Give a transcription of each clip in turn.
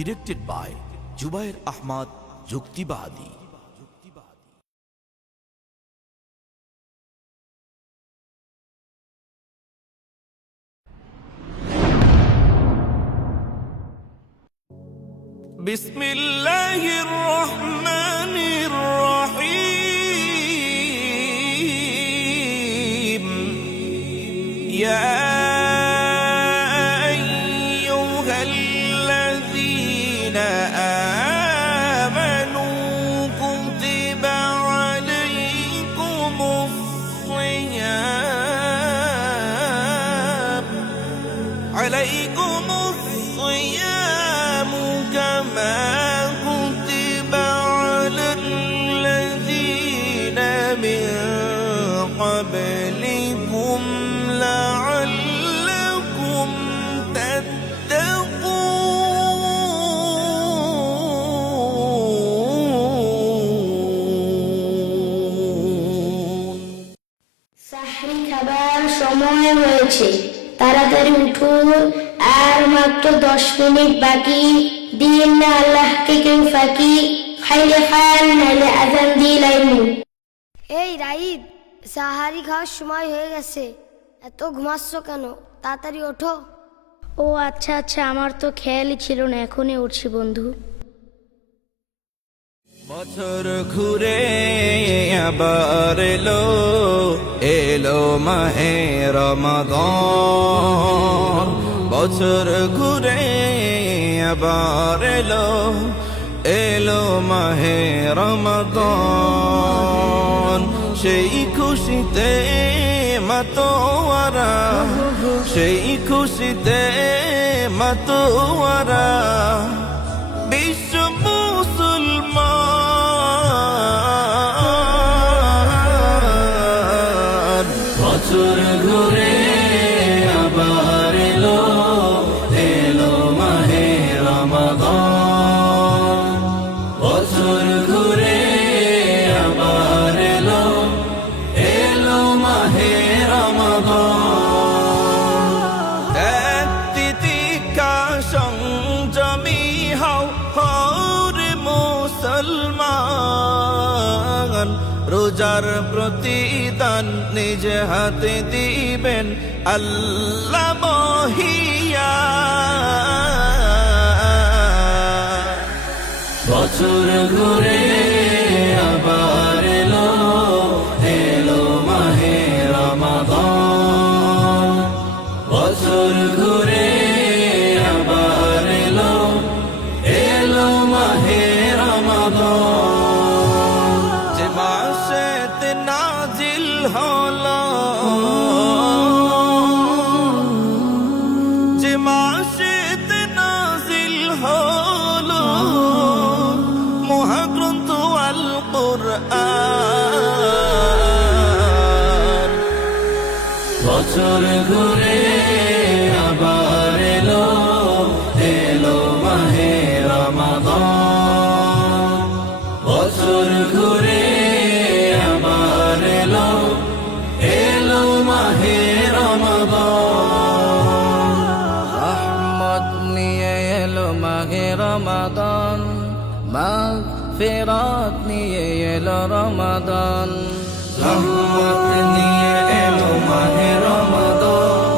directed by Jubair Ahmad Yuktibadi. بسم الله الرحمن الرحيم يا أيها الذين آمنوا كتب عليكم الصيام كما كتب على الذين من قبلكم لعلكم تتقون sehri খাবার সময় হয়েছে, তাড়াতাড়ি উঠুন, আর মাত্র 10 মিনিট বাকি। দিন না আল্লাহকে কেউ ফাঁকি, খাইলে খান নাইলে আজান দিয়ে লাইমু। এই রাইদ, সাহারি খাওয়ার সময় হয়ে গেছে, এত ঘুমাচ্ছ কেন? তাড়াতাড়ি ওঠো। ও আচ্ছা আচ্ছা, আমার তো খেয়ালই ছিল না, এখনই উঠছি বন্ধু। বছর ঘুরে আবার এলো মাহে রমাদান। বছর ঘুরে আবার এলো মাহে রমাদান। সেই খুশিতে মাতোয়ারা, সেই খুশিতে মাতোয়ারা বিশ্ব মুসলমান। বছর ঘুরে আবার এলো মাহে রমাদান। বছর ঘুরে আবার এলো মাহে রমাদান। এক তিতিকা সংযমী হও রে মুসলমান। রোজার প্রতিদান নিজ হাতে দিবেন আল্লাহ মহিয়ান। বছর ঘুরে আবার এলো মাহে রমাদান। বছর ঘুরে আবার এলো মাহে রমাদান। যে মাসেতে নাজিল হলো, যে মাসেতে নাজিল হলো মহাগ্রন্থ আল কুরআন। বছর ঘুরে আবার এলো মাহে রমাদান। বছর ঘুরে আবার এলো মাহে রমাদান। রহমত নিয়ে এলো মাহে রমাদান, মাগফিরাত নিয়ে এলো রমাদান। রহমত নিয়ে এলো মাহে রমাদান,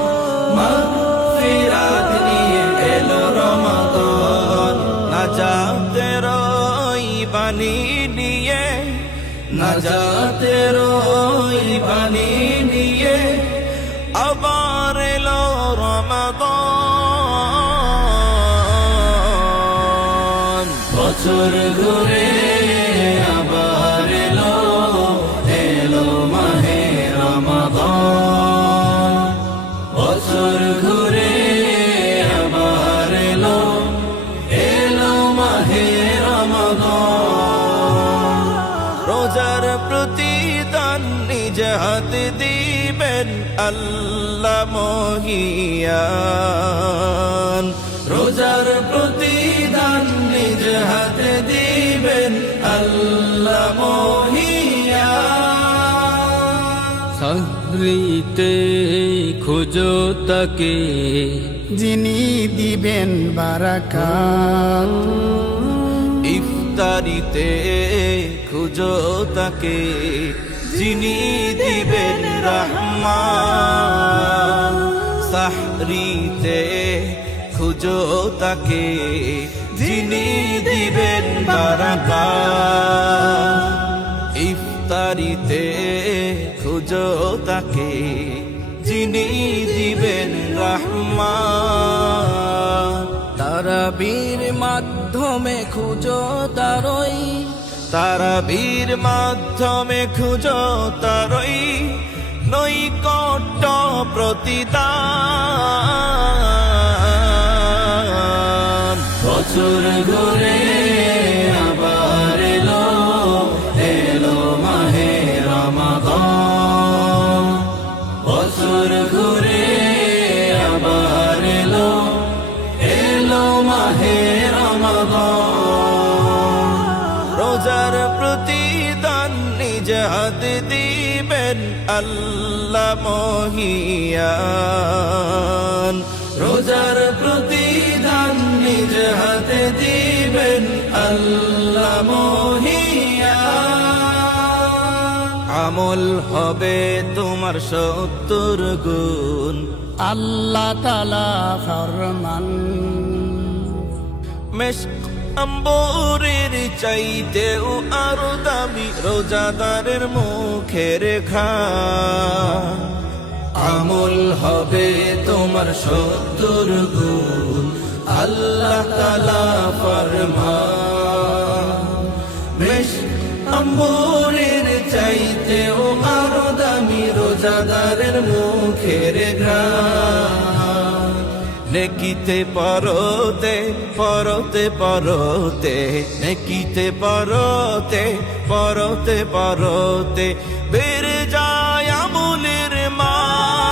মাগফিরাত নিয়ে এলো রমাদান। নাজাতের বাণী নিয়ে, নাজাতের বাণী নিয়ে আবার এলো রমাদান। বছর ঘুরে আবার এলো মাহে রমাদান। বছর ঘুরে আবার এলো মাহে রমাদান। রোজার প্রতিদান নিজ হাতে দিবেন আল্লাহ মহিয়ান। রোজার প্রতিদান নিজ হাতে দিবেন আল্লাহ মহিয়ান। সাহরিতে খুঁজো তাকে যিনি দিবেন বারাকাত। ইফতারিতে খুঁজো তাকে, যিনি দিবেন রাহমাত। সাহরিতে খুঁজো তাকে, যিনি দিবেন বারাকাত। ইফতারিতে খুঁজো তাকে, যিনি দিবেন রাহমাত। তারাবীর মাধ্যমে খুঁজো তারই, তারাবীর মাধ্যমে খুঁজো তারই নৈকট্য প্রতিদান। বছর ঘুরে আবার এলো, এলো মাহে রমাদান। বছর ঘুরে আবার এলো, এলো মাহে রমাদান। রোজার প্রতিদান নিজ হাতে দিবেন আল্লাহ মহিয়ান। রোজার প্রতিদান নিজ হাতে দিবেন আল্লাহ মহিয়ান। আমল হবে তোমার 70 গুণ, আল্লাহ তাআলা ফরমান। মেশক আম্বরের চাইতেও আরো দামি রোজাদারের মুখের ঘ্রাণ। আমল হবে তোমার 70 গুণ, আল্লাহ তাআলা ফরমান। মেশক আম্বরের চাইতেও আরো দামি রোজাদারের মুখের ঘ্রাণ। নেকিতে পরতে পরতে পরতে, নেকিতে পরতে পরতে পরতে বেড়ে যায় আমলের মান।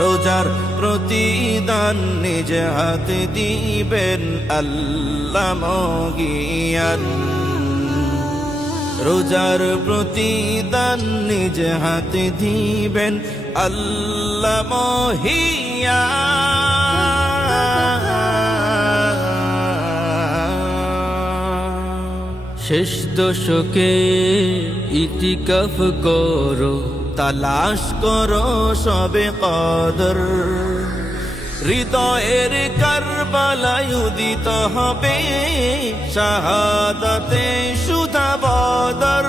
রোজার প্রতিদান নিজ হাতে দিবেন আল্লাহ মহিয়ান। রোজার প্রতিদান নিজ হাতে দিবেন আল্লাহ মহিয়ান। শেষ দশকে ইতিকাফ করো, তালাশ করো সবে কদর। হৃদয়ের কারবালায় উদিত হবে শাহাদাতে সুধা বদর।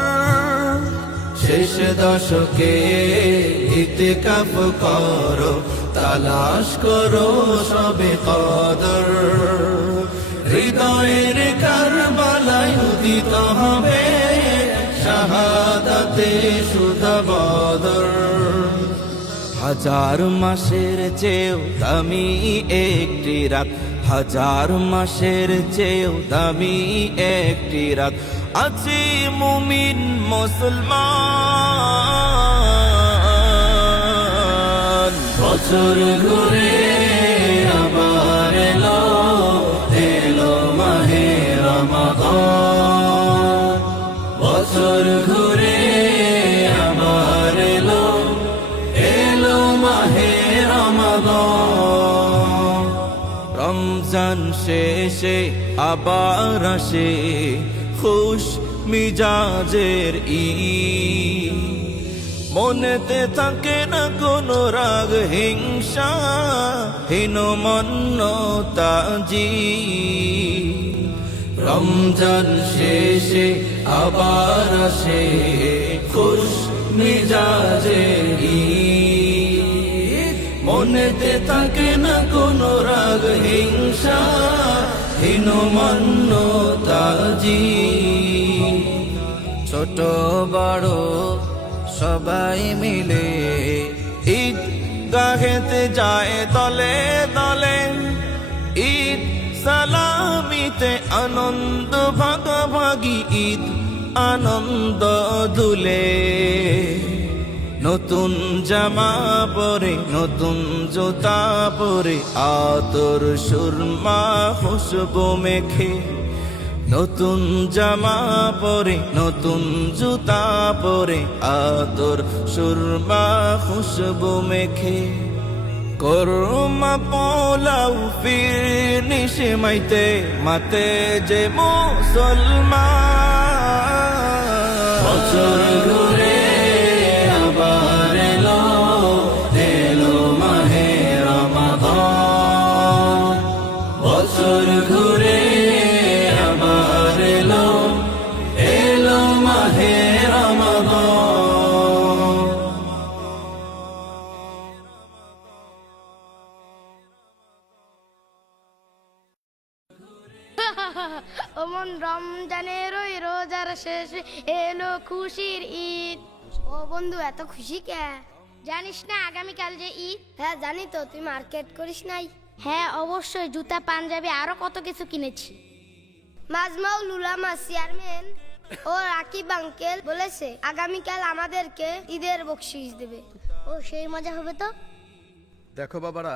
শেষ দশকে ইতিকাফ করো, তালাশ করো সবে কদর। হৃদয়ের কারবালায় উদিত হবে শাহাদাতে সুধা বদর। হাজার মাসের চেয়েও দামি একটি রাত, হাজার মাসের চেয়েও দামি একটি রাত আছে মুমিন মুসলমান। বছর ঘুরে আবার এলো, এলো মাহে রমাদান। বছর ঘুরে আবার এলো, এলো মাহে রমাদান। রমজান শেষে আবার আসে খুশ মিজাজের ঈদ। মনেতে থাকে না কোনো রাগ হিংসা হীনমন্যতা জি। রমজান শেষে আবার আসে খুশ মিজাজের ঈদ। মনেতে থাকে না কোনো রাগ হিংসা হীনমন্যতা জি। ছোট বড় সবাই মিলে ঈদ গাহেতে যায় দলে দলে। ঈদ সালামিতে আনন্দ ভাগাভাগি, ঈদ আনন্দ দুলে। নতুন জামা পরে নতুন জুতা পরে আতর সুরমা খুশবু মেখে নতুন জামা পরে নতুন জুতা পরে আদর সুরমা খুশবু মেখে করমা পোলাও ফিরনি সেমাইতে মাতে যে মুসলমান বছর ঘুরে আবার এলো এলো মাহে রমাদান বছর ঘুরে আবার এলো এলো মাহে রমাদান ওমন রমজানের ওই রোজার শেষে এলো খুশির ঈদ। ও বন্ধু এত খুশি কে? জানিস না আগামীকাল যে ঈদ? হ্যাঁ জানি তো, তুই মার্কেট করিস নাই? হ্যাঁ অবশ্যই, জুতা পাঞ্জাবি আরো কত কিছু কিনেছি। মাজমাউল উলামা চেয়ারম্যান ও রাকিব আঙ্কেল বলেছে আগামীকাল আমাদেরকে ঈদের বকশিশ দেবে। ও সেই মজা হবে তো। দেখো বাবারা,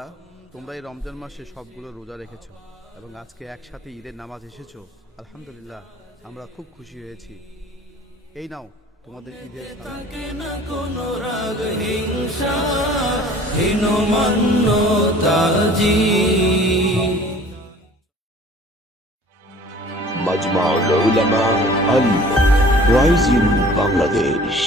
তোমরা এই রমজান মাসে সবগুলো রোজা রেখেছো এবং আজকে একসাথে ঈদের নামাজ এসেছো। আলহামদুলিল্লাহ, আমরা খুব খুশি হয়েছি। এই নাও তোমাদের ঈদের সালামি। থাকে না কোনো রাগ হিংসা হীনমন্যতাজি মাজমাউল উলামা আল রাইজিং বাংলাদেশ।